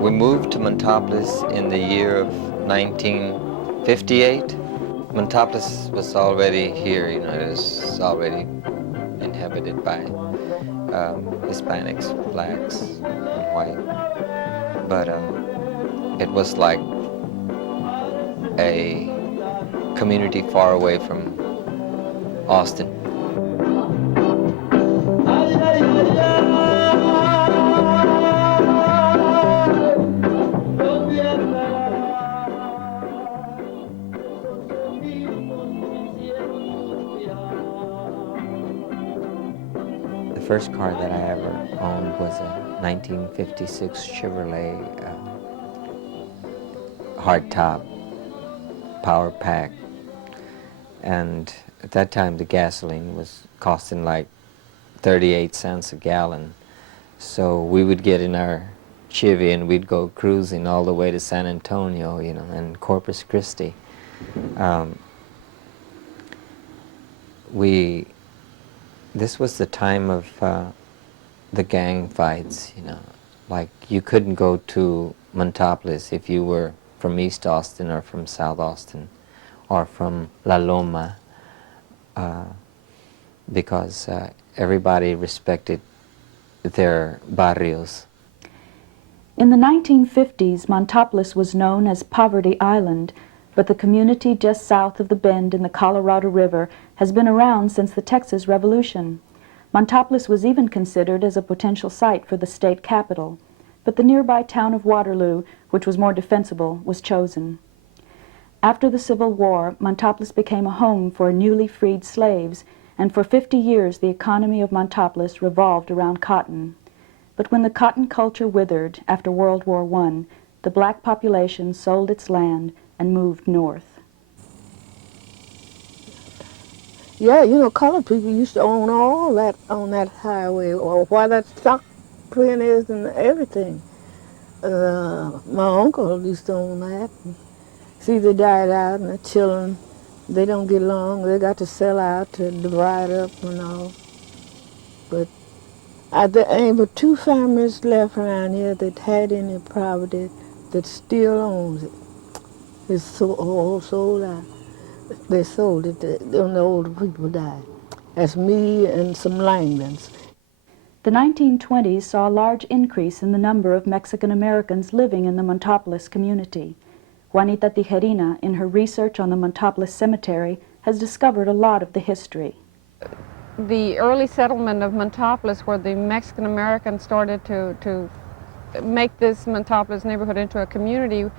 We moved to Montopolis in the year of 1958. Montopolis was already here, you know, it was already inhabited by Hispanics, blacks, and white. But it was like a community far away from Austin. The first car that I ever owned was a 1956 Chevrolet hardtop, power pack. And at that time the gasoline was costing like 38 cents a gallon. So we would get in our Chevy and we'd go cruising all the way to San Antonio, you know, and Corpus Christi. This was the time of the gang fights, you know. Like, you couldn't go to Montopolis if you were from East Austin or from South Austin or from La Loma, because everybody respected their barrios. In the 1950s, Montopolis was known as Poverty Island, but the community just south of the bend in the Colorado River has been around since the Texas Revolution. Montopolis was even considered as a potential site for the state capital, but the nearby town of Waterloo, which was more defensible, was chosen. After the Civil War, Montopolis became a home for newly freed slaves, and for 50 years the economy of Montopolis revolved around cotton. But when the cotton culture withered after World War I, the black population sold its land and moved north. Yeah, you know, colored people used to own all that on that highway, or where that stock print is and everything. My uncle used to own that. See, they died out and the children, they don't get along. They got to sell out to divide up and all. But there ain't but two families left around here that had any property that still owns it. It's all sold out. They sold it when the older people died. That's me and some Langdons. The 1920s saw a large increase in the number of Mexican Americans living in the Montopolis community. Juanita Tijerina, in her research on the Montopolis Cemetery, has discovered a lot of the history. The early settlement of Montopolis, where the Mexican Americans started to make this Montopolis neighborhood into a community,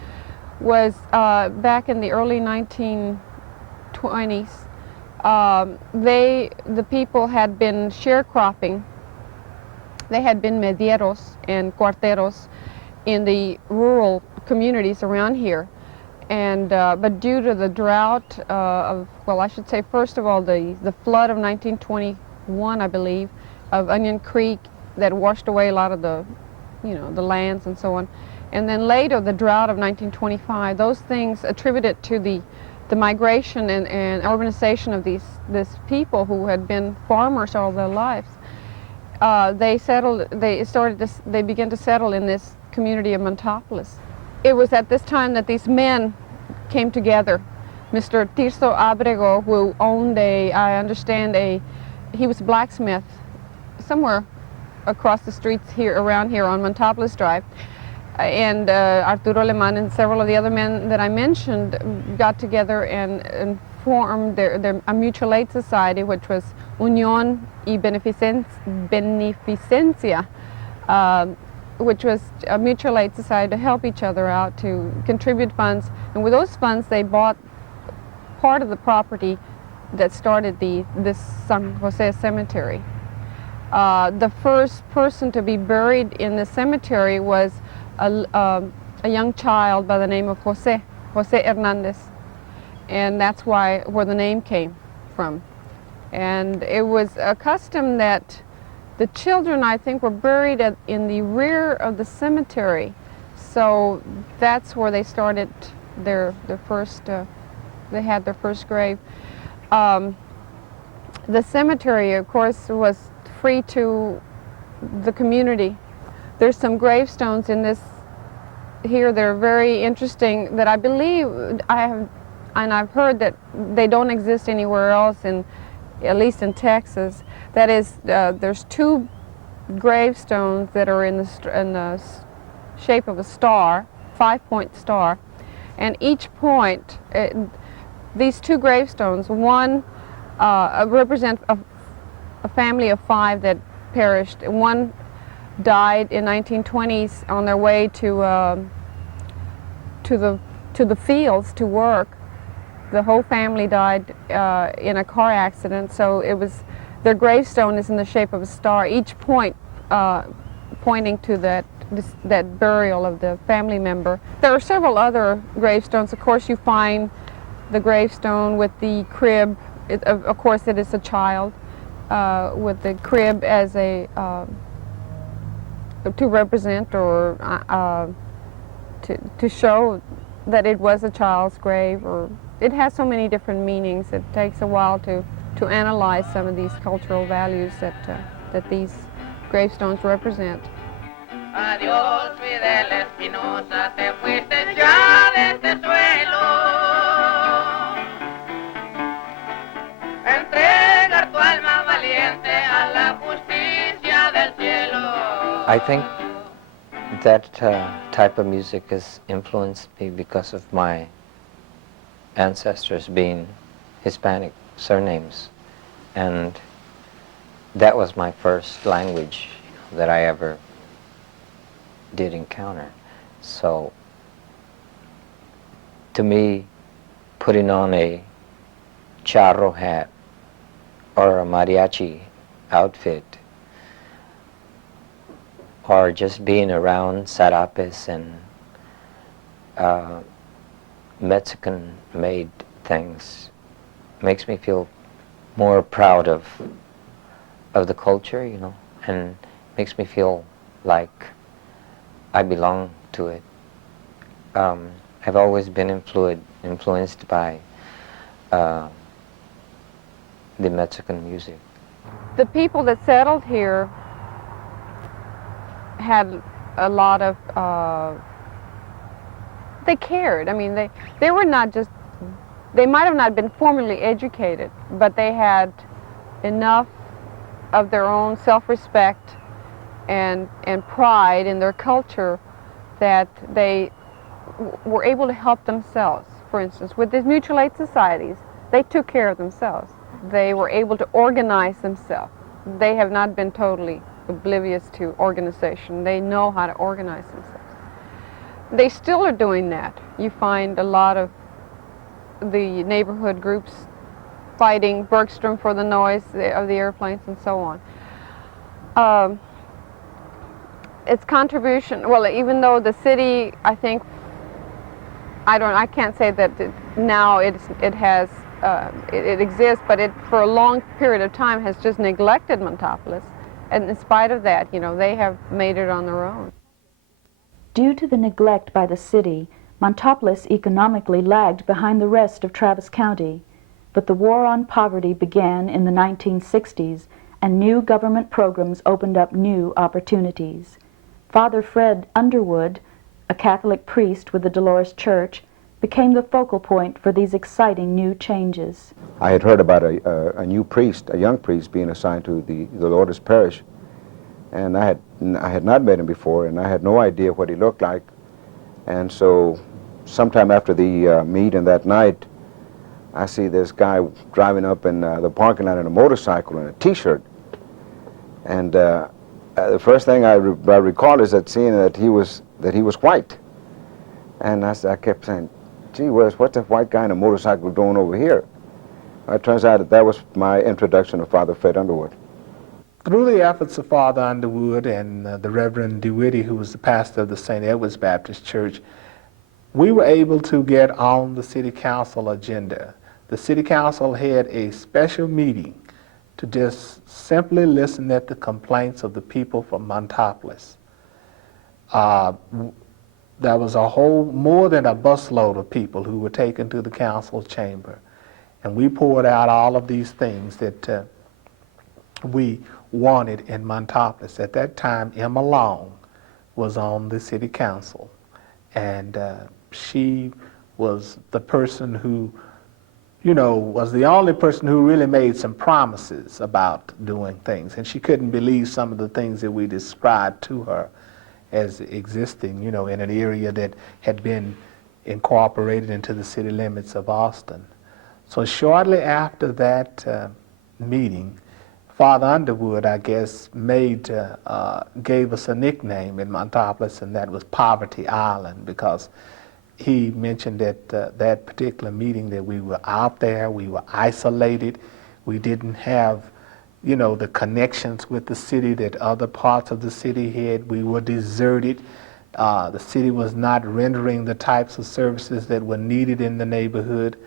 was back in the early 1920s. The people had been sharecropping. They had been medieros and cuarteros in the rural communities around here. And, but due to the drought well, I should say, first of all, the flood of 1921, I believe, of Onion Creek that washed away a lot of the, you know, the lands and so on. And then later, the drought of 1925, those things attributed to the migration and urbanization of this people who had been farmers all their lives. They began to settle in this community of Montopolis. It was at this time that these men came together. Mr. Tirso Abrego, who owned I understand he was a blacksmith somewhere across the streets here, around here on Montopolis Drive. And Arturo Alemán and several of the other men that I mentioned got together and formed a mutual aid society, which was Unión y Beneficencia, which was a mutual aid society to help each other out, to contribute funds. And with those funds, they bought part of the property that started this San Jose cemetery. The first person to be buried in the cemetery was a young child by the name of Jose Hernandez. And that's where the name came from. And it was a custom that the children, I think, were buried in the rear of the cemetery. So that's where they started their first, they had their first grave. The cemetery, of course, was free to the community. There's some gravestones in this here that are very interesting that I believe I've heard that they don't exist anywhere else, at least in Texas. That is, there's two gravestones that are in the shape of a star, 5-point star, and each point, these two gravestones, one represents a family of 5 that perished. One died in 1920s on their way to the fields to work. The whole family died in a car accident, so their gravestone is in the shape of a star, each point pointing to that burial of the family member. There are several other gravestones. Of course, you find the gravestone with the crib. Of course, it is a child with the crib as to represent or to show that it was a child's grave. Or it has so many different meanings. It takes a while to analyze some of these cultural values that these gravestones represent. Adiós, Fidel Espinosa, te fuiste ya de este suelo. Entrega tu alma valiente a la justicia del cielo. I think that type of music has influenced me because of my ancestors being Hispanic surnames, and that was my first language that I ever did encounter. So to me, putting on a charro hat or a mariachi outfit, or just being around sarapes and Mexican-made things, makes me feel more proud of the culture, you know, and makes me feel like I belong to it. I've always been influenced by the Mexican music. The people that settled here had a lot of, they cared. I mean, they were not just, they might have not been formally educated, but they had enough of their own self-respect and pride in their culture that they were able to help themselves. For instance, with these mutual aid societies, they took care of themselves. They were able to organize themselves. They have not been totally oblivious to organization. They know how to organize themselves. They still are doing that. You find a lot of the neighborhood groups fighting Bergstrom for the noise of the airplanes and so on. Its contribution, well, even though the city, I think, I can't say that now it exists, but it for a long period of time has just neglected Montopolis. And in spite of that, you know, they have made it on their own. Due to the neglect by the city, Montopolis economically lagged behind the rest of Travis County. But the war on poverty began in the 1960s, and new government programs opened up new opportunities. Father Fred Underwood, a Catholic priest with the Dolores Church, became the focal point for these exciting new changes. I had heard about a new priest, a young priest, being assigned to the Dolores Parish, and I had not met him before, and I had no idea what he looked like. And so sometime after the meeting that night, I see this guy driving up in the parking lot in a motorcycle and a T-shirt. And the first thing I recall is that seeing that he was white. And I kept saying, gee whiz, what's a white guy in a motorcycle doing over here? It turns out that was my introduction to Father Fred Underwood. Through the efforts of Father Underwood and the Reverend DeWitty, who was the pastor of the St. Edward's Baptist Church, we were able to get on the City Council agenda. The City Council had a special meeting to just simply listen at the complaints of the people from Montopolis. There was more than a busload of people who were taken to the council chamber. And we poured out all of these things that we wanted in Montopolis. At that time, Emma Long was on the city council. And she was the person who, was the only person who really made some promises about doing things. And she couldn't believe some of the things that we described to her as existing, in an area that had been incorporated into the city limits of Austin. So shortly after that meeting, Father Underwood, I guess, gave us a nickname in Montopolis, and that was Poverty Island, because he mentioned at that particular meeting that we were out there, we were isolated, we didn't have, the connections with the city that other parts of the city had. We were deserted. The city was not rendering the types of services that were needed in the neighborhood.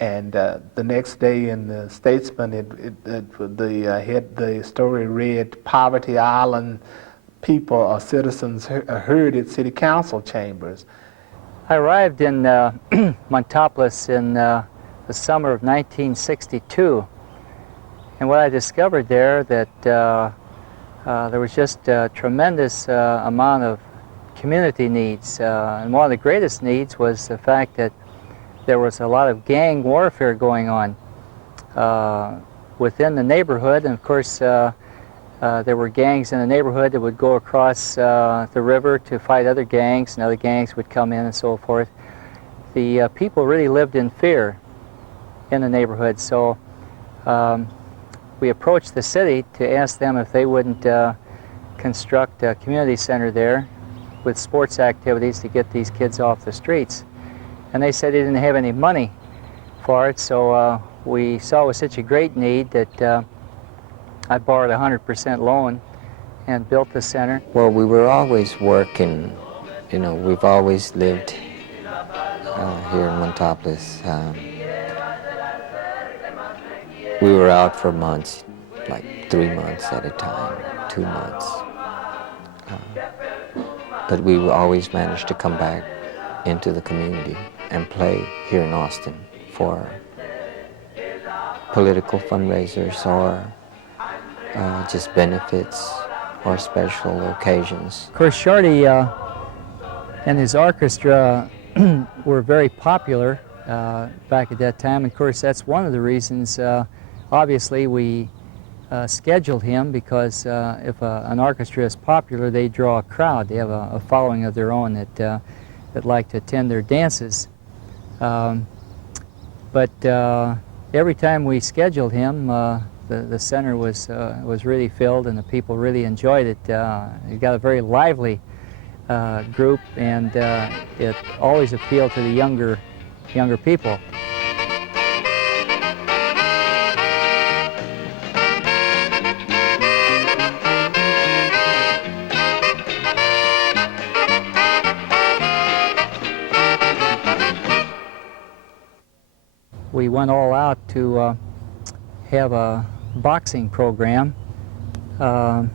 And the next day in the Statesman, the story read, Poverty Island people or citizens heard at city council chambers. I arrived in Montopolis in the summer of 1962. And what I discovered there, that there was just a tremendous amount of community needs. And one of the greatest needs was the fact that there was a lot of gang warfare going on within the neighborhood. And of course, there were gangs in the neighborhood that would go across the river to fight other gangs, and other gangs would come in and so forth. The people really lived in fear in the neighborhood. So we approached the city to ask them if they wouldn't construct a community center there with sports activities to get these kids off the streets. And they said they didn't have any money for it, so we saw it was such a great need that I borrowed a 100% loan and built the center. Well, we were always working, we've always lived here in Montopolis. We were out for months, like 3 months at a time, 2 months. But we always managed to come back into the community and play here in Austin for political fundraisers or just benefits or special occasions. Of course, Shorty and his orchestra were very popular back at that time. Of course, that's one of the reasons, obviously, we scheduled him, because if an orchestra is popular, they draw a crowd. They have a following of their own that like to attend their dances. But every time we scheduled him, the center was really filled, and the people really enjoyed it. You got a very lively group, and it always appealed to the younger people. We went all out to have a boxing program to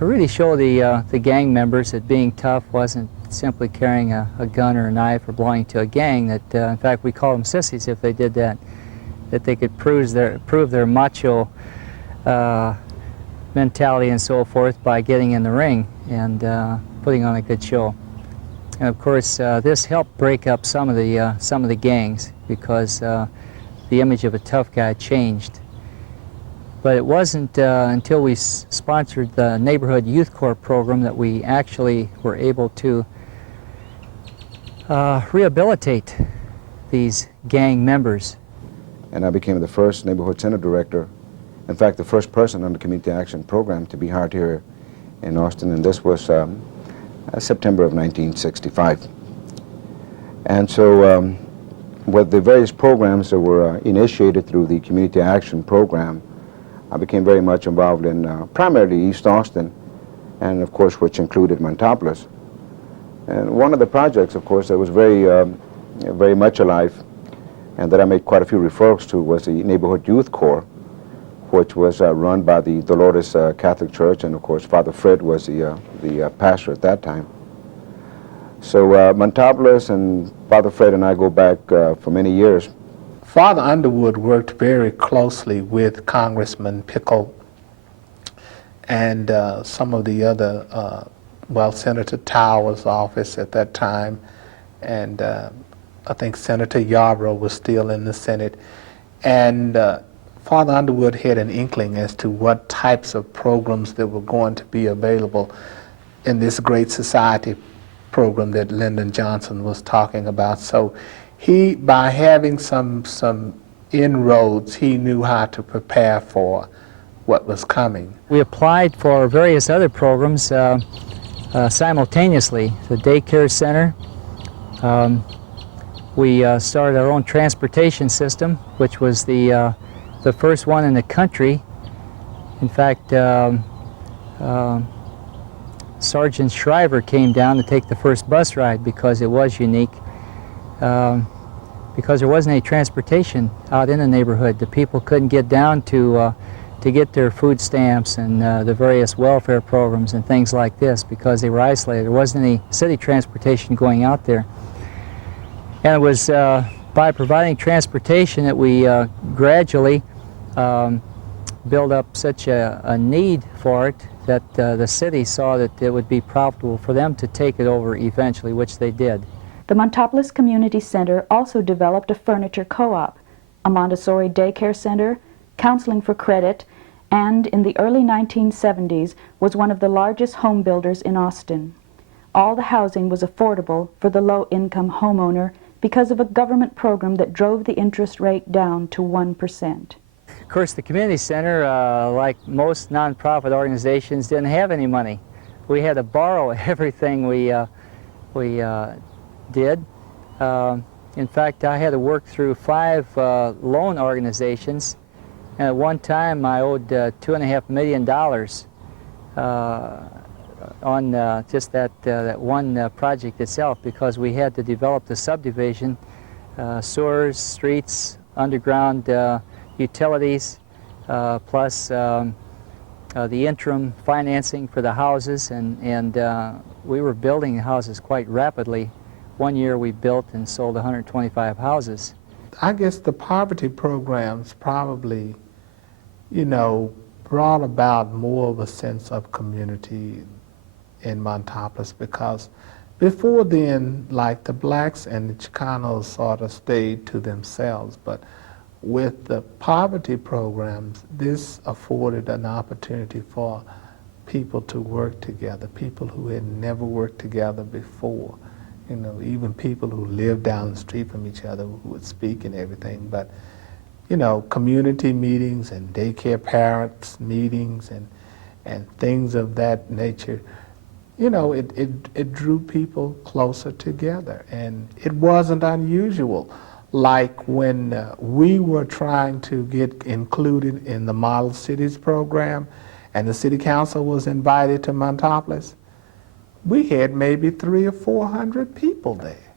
really show the gang members that being tough wasn't simply carrying a gun or a knife or belonging to a gang, that in fact we call them sissies if they did that they could prove their macho mentality and so forth by getting in the ring and putting on a good show. And of course this helped break up some of the gangs, because the image of a tough guy changed. But it wasn't until we sponsored the Neighborhood Youth Corps program that we actually were able to rehabilitate these gang members. And I became the first neighborhood center director, in fact the first person on the community action program to be hired here in Austin, and this was September of 1965. And so with the various programs that were initiated through the community action program, I became very much involved in primarily East Austin, and of course which included Montopolis. And one of the projects, of course, that was very much alive, and that I made quite a few referrals to, was the Neighborhood Youth Corps, which was run by the Dolores Catholic Church, and of course Father Fred was the pastor at that time. So Montopolis and Father Fred and I go back for many years. Father Underwood worked very closely with Congressman Pickle and some of the other, Senator Towers' office at that time, and I think Senator Yarborough was still in the Senate. And Father Underwood had an inkling as to what types of programs that were going to be available in this Great Society program that Lyndon Johnson was talking about. So he, by having some inroads, he knew how to prepare for what was coming. We applied for various other programs simultaneously. The daycare center. We started our own transportation system, which was the first one in the country. In fact, Sergeant Shriver came down to take the first bus ride because it was unique. Because there wasn't any transportation out in the neighborhood. The people couldn't get down to get their food stamps and the various welfare programs and things like this because they were isolated. There wasn't any city transportation going out there. And it was by providing transportation that we gradually built up such a need for it that the city saw that it would be profitable for them to take it over eventually, which they did. The Montopolis Community Center also developed a furniture co-op, a Montessori daycare center, counseling for credit, and in the early 1970s was one of the largest home builders in Austin. All the housing was affordable for the low-income homeowner because of a government program that drove the interest rate down to 1%. Of course, the community center, like most nonprofit organizations, didn't have any money. We had to borrow everything we did. In fact, I had to work through 5 loan organizations, and at one time I owed $2.5 million on just that one project itself, because we had to develop the subdivision, sewers, streets, underground utilities, plus the interim financing for the houses, and we were building houses quite rapidly. One year we built and sold 125 houses. I guess the poverty programs probably, brought about more of a sense of community in Montopolis, because before then, like, the blacks and the Chicanos sort of stayed to themselves, but with the poverty programs, this afforded an opportunity for people to work together, people who had never worked together before. Even people who lived down the street from each other who would speak and everything. But, community meetings and daycare parents meetings and things of that nature, it drew people closer together. And it wasn't unusual. Like when we were trying to get included in the Model Cities program and the city council was invited to Montopolis, we had maybe 300 or 400 people there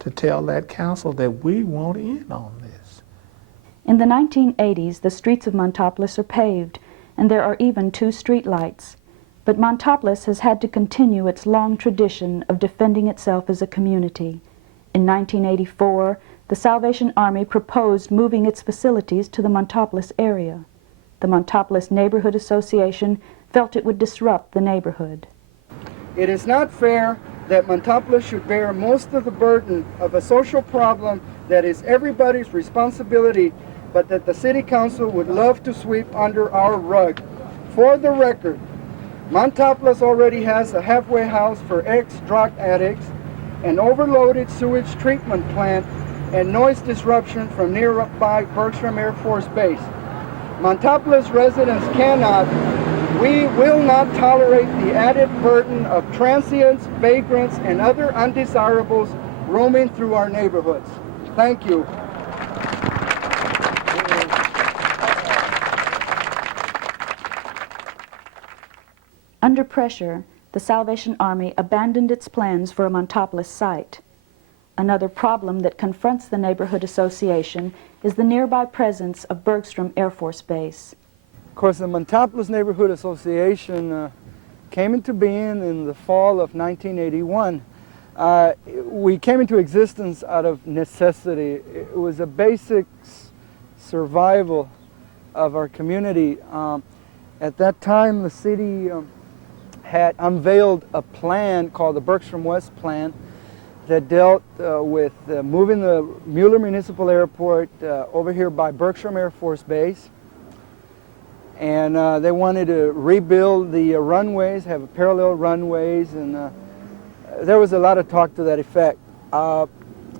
to tell that council that we want in on this. In the 1980s, the streets of Montopolis are paved, and there are even 2 street lights. But Montopolis has had to continue its long tradition of defending itself as a community. In 1984, the Salvation Army proposed moving its facilities to the Montopolis area. The Montopolis Neighborhood Association felt it would disrupt the neighborhood. It is not fair that Montopolis should bear most of the burden of a social problem that is everybody's responsibility, but that the City Council would love to sweep under our rug. For the record, Montopolis already has a halfway house for ex-drug addicts, an overloaded sewage treatment plant, and noise disruption from nearby Bergstrom Air Force Base. Montopolis residents we will not tolerate the added burden of transients, vagrants, and other undesirables roaming through our neighborhoods. Thank you. Under pressure, the Salvation Army abandoned its plans for a Montopolis site. Another problem that confronts the Neighborhood Association is the nearby presence of Bergstrom Air Force Base. Of course, the Montopolis Neighborhood Association came into being in the fall of 1981. We came into existence out of necessity. It was a basic survival of our community. At that time, the city had unveiled a plan called the Bergstrom West Plan that dealt with moving the Mueller Municipal Airport over here by Bergstrom Air Force Base. And they wanted to rebuild the runways, have parallel runways, and there was a lot of talk to that effect.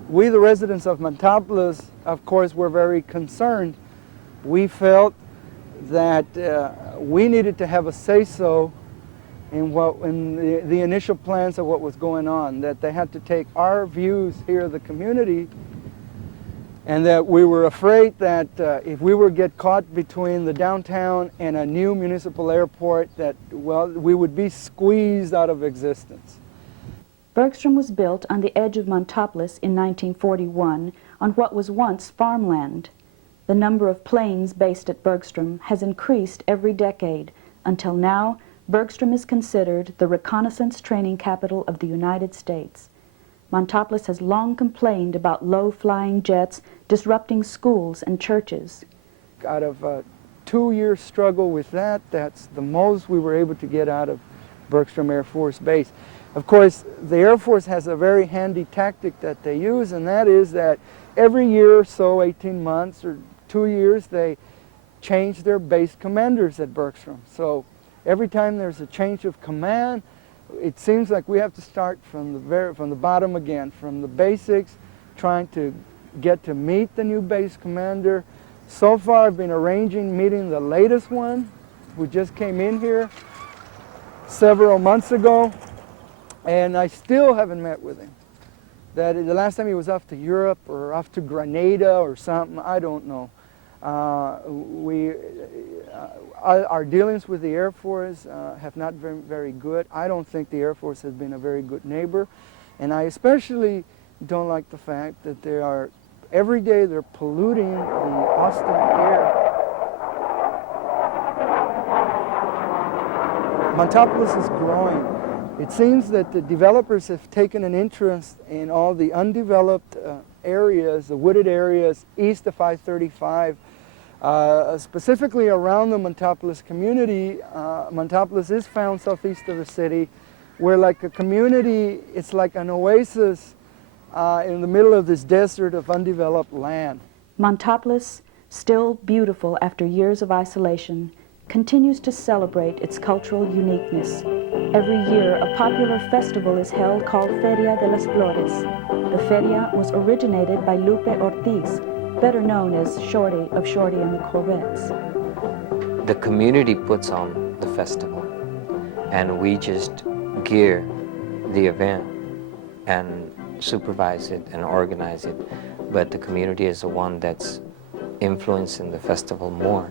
We, the residents of Montopolis, of course, were very concerned. We felt that we needed to have a say-so in the initial plans of what was going on, that they had to take our views here of the community, and that we were afraid that if we were get caught between the downtown and a new municipal airport, that, well, we would be squeezed out of existence. Bergstrom was built on the edge of Montopolis in 1941 on what was once farmland. The number of planes based at Bergstrom has increased every decade. Until now, Bergstrom is considered the reconnaissance training capital of the United States. Montopolis has long complained about low-flying jets disrupting schools and churches. Out of a 2-year struggle with that, that's the most we were able to get out of Bergstrom Air Force Base. Of course, the Air Force has a very handy tactic that they use, and that is that every year or so, 18 months or 2 years, they change their base commanders at Bergstrom. So every time there's a change of command, it seems like we have to start from the bottom again, from the basics, trying to get to meet the new base commander. So far, I've been arranging meeting the latest one, who just came in here several months ago, and I still haven't met with him. The last time he was off to Europe or off to Grenada or something, I don't know. Our dealings with the Air Force have not been very good. I don't think the Air Force has been a very good neighbor, and I especially don't like the fact that they are, every day they're polluting the Austin air. Montopolis is growing. It seems that the developers have taken an interest in all the undeveloped areas, the wooded areas east of 535, specifically around the Montopolis community. Montopolis is found southeast of the city. We're like a community, it's like an oasis in the middle of this desert of undeveloped land. Montopolis, still beautiful after years of isolation, continues to celebrate its cultural uniqueness. Every year, a popular festival is held called Feria de las Flores. The feria was originated by Lupe Ortiz, better known as Shorty of Shorty and the Corvettes. The community puts on the festival, and we just gear the event and supervise it and organize it, but the community is the one that's influencing the festival more.